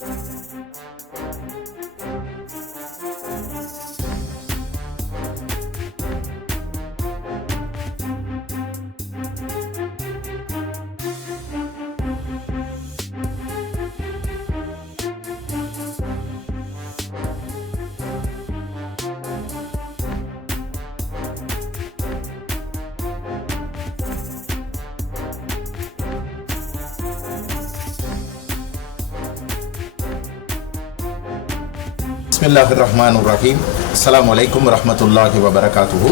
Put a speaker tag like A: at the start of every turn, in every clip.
A: Música பிஸ்மில்லாஹிர் ரஹ்மான் ரஹீம் அஸ்லாம் வலைக்கும் ரஹமத்துல்லாஹி வபரகாத்துஹு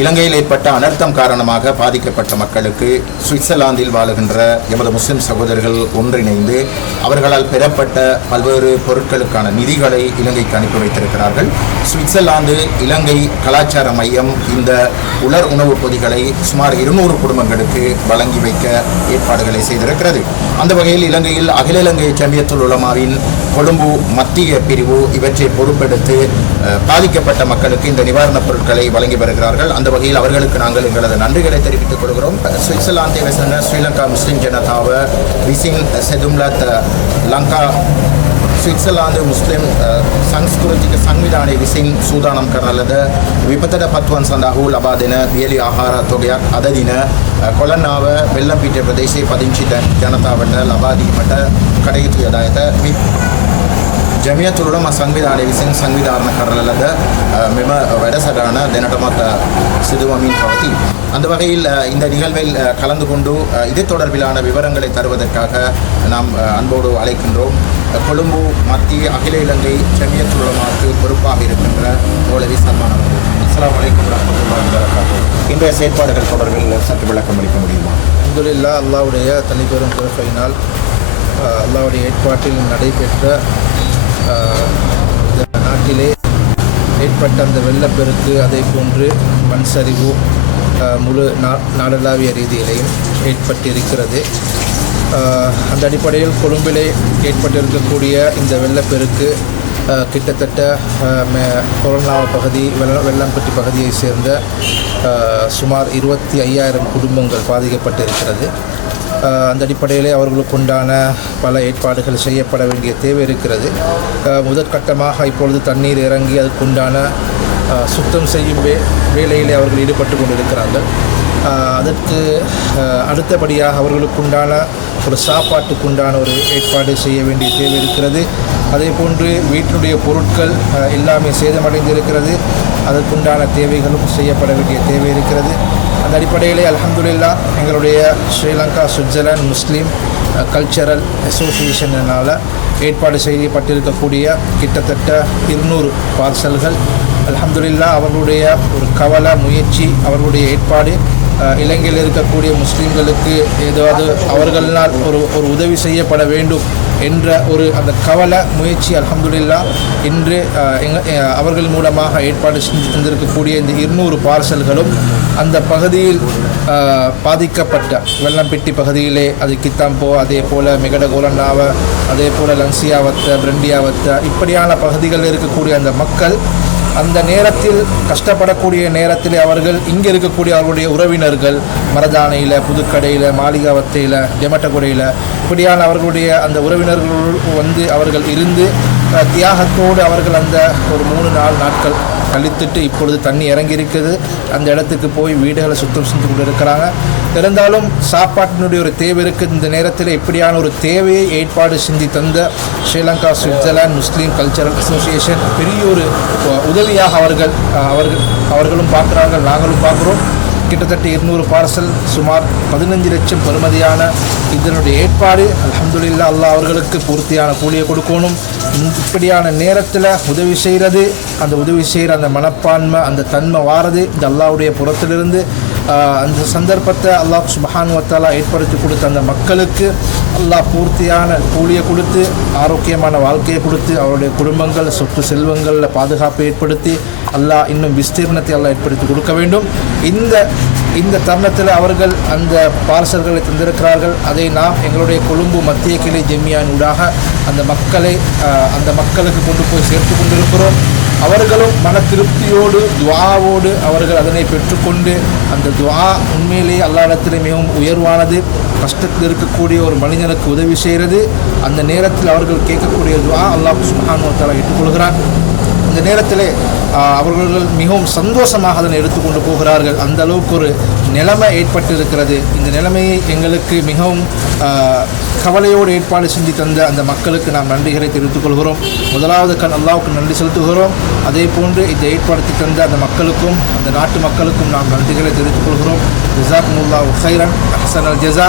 A: இலங்கையில் ஏற்பட்ட அனர்த்தம் காரணமாக பாதிக்கப்பட்ட மக்களுக்கு சுவிட்சர்லாந்தில் வாழுகின்ற எமது முஸ்லிம் சகோதரர்கள் ஒன்றிணைந்து அவர்களால் பெறப்பட்ட பல்வேறு பொருட்களுக்கான நிதிகளை இலங்கைக்கு அனுப்பி வைத்திருக்கிறார்கள். சுவிட்சர்லாந்து இலங்கை கலாச்சார மையம் இந்த உலர் உணவுப் பொதிகளை சுமார் இருநூறு குடும்பங்களுக்கு வழங்கி வைக்க ஏற்பாடுகளை செய்திருக்கிறது. அந்த வகையில் இலங்கையில் அகில இலங்கை ஜமியத்துல் உலமாவின் கொழும்பு மத்திய பிரிவு இவற்றை பொறுப்பெடுத்து பாதிக்கப்பட்ட மக்களுக்கு இந்த நிவாரணப் பொருட்களை வழங்கி வருகிறார்கள். அந்த வகையில் அவர்களுக்கு நாங்கள் எங்களது நன்றிகளை தெரிவித்துக் கொள்கிறோம். சுவிட்சர்லாந்தை சேர்ந்த ஸ்ரீலங்கா முஸ்லிம் ஜனதாவை விசின் செதும்லத் லங்கா சுவிட்சர்லாந்து முஸ்லிம் சங்ஸ்கிருதிக සංවිධානය විසින් සූදානම් කරන ලද විපතට පත්වන් සඳහා වූ ලබා දෙන වියලි ආහාර තොගයක් අද දින අ, කොළන්නාව වෙල්ලම්පිටිය ප්‍රදේශයේ පදිංචි ජන- ජනතාවට ලබා දීමට කටයුතු යොදා ඇත වි- ජමියතුළම සංවිධානය විසින් සංවිධාරණ කරන ලද අ, මෙම වැඩසටහන දෙනටමත් අ, සිදුවමින් පවති. அந்த வகையில் அ, இந்த நிகழ்வில் அ, கலந்து கொண்டு அ, இது தொடர்பிலான விவரங்களை தருவதற்காக நாம் அ, அன்போடு அழைக்கின்றோம் அ, கொழும்பு மத்திய அகில இலங்கை ஜமியத்துலமாக்கு பொறுப்பாக இருக்கின்ற மௌலவி சல்மான் அவர்கள். அஸ்ஸலாமு இன்றைய செயற்பாடுகள் தொடர்பில் சற்று விளக்கம் அளிக்க முடியுமா?
B: அல்ஹம்துலில்லா அல்லாவுடைய தனிப்பெரும் பொறுப்பினால் அல்லாவுடைய ஏற்பாட்டில் நடைபெற்ற நாட்டிலே ஏற்பட்ட அந்த வெள்ளப்பெருக்கு அதே போன்று மண் சரிவு முழு நா நாடளாவிய ரீதியிலையும் ஏற்பட்டிருக்கிறது. அந்த அடிப்படையில் கொழும்பிலே ஏற்பட்டிருக்கக்கூடிய இந்த வெள்ளப்பெருக்கு கிட்டத்தட்ட மே- கொரோனா பகுதி வெள்ள வெள்ளம்பட்டி பகுதியை சேர்ந்த சுமார் இருபத்தி ஐயாயிரம் குடும்பங்கள் பாதிக்கப்பட்டிருக்கிறது. இருக்கிறது அந்த அடிப்படையிலே அவர்களுக்கு உண்டான பல ஏற்பாடுகள் செய்யப்பட வேண்டிய தேவை இருக்கிறது. முதற்கட்டமாக இப்பொழுது தண்ணீர் இறங்கி அதுக்குண்டான சுத்தம் செய்யும் வே வேலையிலே அவர்கள் ஈடுபட்டு கொண்டிருக்கிறார்கள். அதற்கு அடுத்தபடியாக அவர்களுக்குண்டான ஒரு சாப்பாட்டுக்குண்டான ஒரு ஏற்பாடு செய்ய வேண்டிய தேவை இருக்கிறது. அதே போன்று வீட்டினுடைய பொருட்கள் எல்லாமே சேதமடைந்திருக்கிறது. அதற்குண்டான தேவைகளும் செய்யப்பட வேண்டிய தேவை இருக்கிறது. அந்த அடிப்படையிலே அலமதுல்லா எங்களுடைய ஸ்ரீலங்கா சுவிட்சர்லாந்து முஸ்லீம் கல்ச்சரல் அசோசியேஷனால் ஏற்பாடு செய்யப்பட்டிருக்கக்கூடிய கிட்டத்தட்ட இருநூறு பார்சல்கள். அலமதுல்லா அவர்களுடைய ஒரு கவலை முயற்சி அவர்களுடைய ஏற்பாடு இலங்கையில் இருக்கக்கூடிய முஸ்லீம்களுக்கு ஏதாவது அவர்களால் ஒரு ஒரு உதவி செய்யப்பட வேண்டும் என்ற ஒரு அந்த கவலை முயற்சி அலமதுல்லா இன்று அவர்கள் மூலமாக ஏற்பாடு செஞ்சு தந்திருக்கக்கூடிய இந்த இருநூறு பார்சல்களும் அந்த பகுதியில் பாதிக்கப்பட்ட வெள்ளம்பெட்டி பகுதியிலே அது கித்தாம்போ அதே போல் மிகடகோலன்னாவ அதே போல் லன்சியாவத்த பிரண்டியாவத்த இப்படியான பகுதிகளில் இருக்கக்கூடிய அந்த மக்கள் அந்த நேரத்தில் கஷ்டப்படக்கூடிய நேரத்தில் அவர்கள் இங்கே இருக்கக்கூடிய அவர்களுடைய உறவினர்கள் மரதானையில் புதுக்கடையில் மாளிகாவத்தையில் ஜெமட்டகுடையில் இப்படியான அவர்களுடைய அந்த உறவினர்கள் வந்து அவர்கள் இருந்து தியாகத்தோடு அவர்கள் அந்த ஒரு மூணு நாலு நாட்கள் கழித்துட்டு இப்பொழுது தண்ணி இறங்கி இருக்குது அந்த இடத்துக்கு போய் வீடுகளை சுத்தம் செஞ்சு கொண்டு இருக்கிறாங்க இருந்தாலும் சாப்பாட்டினுடைய ஒரு தேவை இருக்குது. இந்த நேரத்தில் இப்படியான ஒரு தேவையை ஏற்பாடு செஞ்சு தந்த Sri Lanka Switzerland Muslim cultural association பெரிய ஒரு உதவியாக அவர்கள் அவர்கள் அவர்களும் பார்க்குறாங்க நாங்களும் பார்க்குறோம். கிட்டத்தட்ட இருநூறு பார்சல் சுமார் பதினஞ்சு லட்சம் பெறுமதியான இதனுடைய ஏற்பாடு. அலமதுல்லா அல்லா அவர்களுக்கு பூர்த்தியான கூலியை கொடுக்கணும். இப்படியான நேரத்தில் உதவி செய்கிறது அந்த உதவி செய்கிற அந்த மனப்பான்மை அந்த தன்மை வாரது இந்த அல்லாவுடைய புறத்திலிருந்து அந்த சந்தர்ப்பத்தை அல்லாஹ் சுபஹான் வத்தாலா ஏற்படுத்தி கொடுத்த அந்த மக்களுக்கு அல்லாஹ் பூர்த்தியான கூலியை கொடுத்து ஆரோக்கியமான வாழ்க்கையை கொடுத்து அவருடைய குடும்பங்கள் சொத்து செல்வங்களில் பாதுகாப்பை ஏற்படுத்தி அல்லாஹ் இன்னும் விஸ்தீர்ணத்தை எல்லாம் ஏற்படுத்தி கொடுக்க வேண்டும். இந்த இந்த தருணத்தில் அவர்கள் அந்த பார்சல்களை தந்திருக்கிறார்கள். அதை நாம் எங்களுடைய கொழும்பு மத்திய கிளை ஜெமியான் ஊடாக அந்த மக்களை அந்த மக்களுக்கு கொண்டு போய் சேர்த்து கொண்டிருக்கிறோம். அவர்களும் மன திருப்தியோடு துவாவோடு அவர்கள் அதனை பெற்றுக்கொண்டு அந்த துவா உண்மையிலேயே அல்லாஹ்விடத்திலே மிகவும் உயர்வானது. கஷ்டத்தில் இருக்கக்கூடிய ஒரு மனிதனுக்கு உதவி செய்கிறது. அந்த நேரத்தில் அவர்கள் கேட்கக்கூடிய துவா அல்லாஹ் சுப்ஹானஹு வ தஆலா ஏற்றுக்கொள்கிறான் இந்த நேரத்திலே அவர்கள் மிகவும் சந்தோஷமாக அதனை எடுத்துக்கொண்டு போகிறார்கள். அந்த அளவுக்கு ஒரு நிலைமை ஏற்பட்டு இருக்கிறது இந்த நிலைமையை எங்களுக்கு மிகவும் கவலையோடு ஏற்பாடு செஞ்சு தந்த அந்த மக்களுக்கு நாம் நன்றிகளை தெரிவித்துக் கொள்கிறோம். முதலாவது கண் அல்லாவுக்கு நன்றி செலுத்துகிறோம். அதே போன்று இந்த ஏற்படுத்தி தந்த அந்த மக்களுக்கும் அந்த நாட்டு மக்களுக்கும் நாம் நன்றிகளை தெரிவித்துக் கொள்கிறோம். ஜிசாக்குமுல்லா ஹைரன் அஹசன் அல் ஜசா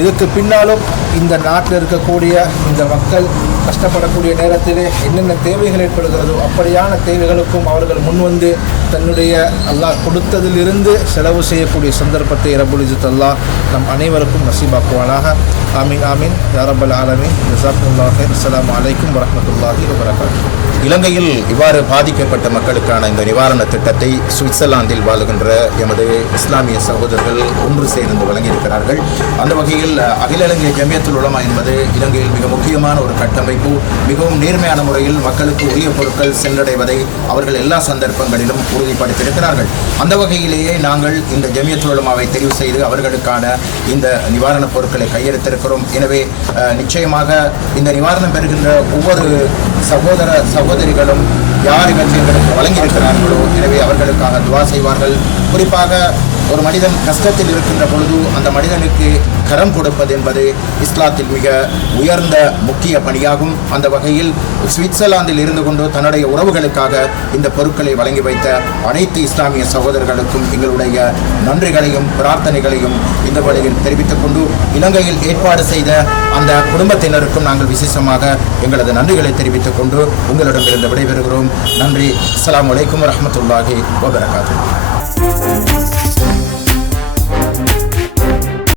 B: இதுக்கு பின்னாலும் இந்த நாட்டில் இருக்கக்கூடிய இந்த மக்கள் கஷ்டப்படக்கூடிய நேரத்திலே என்னென்ன தேவைகள் ஏற்படுகிறதோ அப்படியான தேவைகளுக்கும் அவர்கள் முன்வந்து தன்னுடைய அல்லாஹ் கொடுத்ததிலிருந்து செலவு செய்யக்கூடிய சந்தர்ப்பத்தை ரபுல் அல்லாஹ் நம் அனைவருக்கும் நசீபாக்குவானாக. ஆமீன் ஆமீன். யாரபல் ஆலமீன். ஜசாக்குல்லாஹ் அஸ்லாம் அலைக்கும் வரமத்துல்லாஹி வரகாத்து
A: இலங்கையில் இவ்வாறு பாதிக்கப்பட்ட மக்களுக்கான இந்த நிவாரண திட்டத்தை சுவிட்சர்லாந்தில் வாழுகின்ற எமது இஸ்லாமிய சகோதரர்கள் ஒன்று சேர்ந்து வழங்கியிருக்கிறார்கள். அந்த வகையில் அடிப்படையில் அகில இலங்கை ஜமியத்துல் உலமா என்பது இலங்கையில் மிக முக்கியமான ஒரு கட்டமைப்பு. மிகவும் நேர்மையான முறையில் மக்களுக்கு உரிய பொருட்கள் சென்றடைவதை அவர்கள் எல்லா சந்தர்ப்பங்களிலும் உறுதிப்படுத்தியிருக்கிறார்கள். அந்த வகையிலேயே நாங்கள் இந்த ஜமியத்துல் உலமாவை தெரிவு செய்து அவர்களுக்கான இந்த நிவாரணப் பொருட்களை கையெழுத்திருக்கிறோம். எனவே நிச்சயமாக இந்த நிவாரணம் பெறுகின்ற ஒவ்வொரு சகோதர சகோதரிகளும் யார் இவற்றை எங்களுக்கு வழங்கியிருக்கிறார்களோ எனவே அவர்களுக்காக துவா செய்வார்கள். குறிப்பாக ஒரு மனிதன் கஷ்டத்தில் இருக்கின்ற பொழுது அந்த மனிதனுக்கு கரம் கொடுப்பது என்பது இஸ்லாத்தில் மிக உயர்ந்த முக்கிய பணியாகும். அந்த வகையில் சுவிட்சர்லாந்தில் இருந்து கொண்டு தன்னுடைய உறவுகளுக்காக இந்த பொருட்களை வழங்கி வைத்த அனைத்து இஸ்லாமிய சகோதரர்களுக்கும் எங்களுடைய நன்றிகளையும் பிரார்த்தனைகளையும் இந்த வழியில் தெரிவித்துக் கொண்டு இலங்கையில் ஏற்பாடு செய்த அந்த குடும்பத்தினருக்கும் நாங்கள் விசேஷமாக எங்களது நன்றிகளை தெரிவித்துக் கொண்டு உங்களிடமிருந்து விடைபெறுகிறோம். நன்றி. அஸ்ஸலாமு அலைக்கும் வரஹ்மத்துல்லாஹி வபரகாத்துஹு.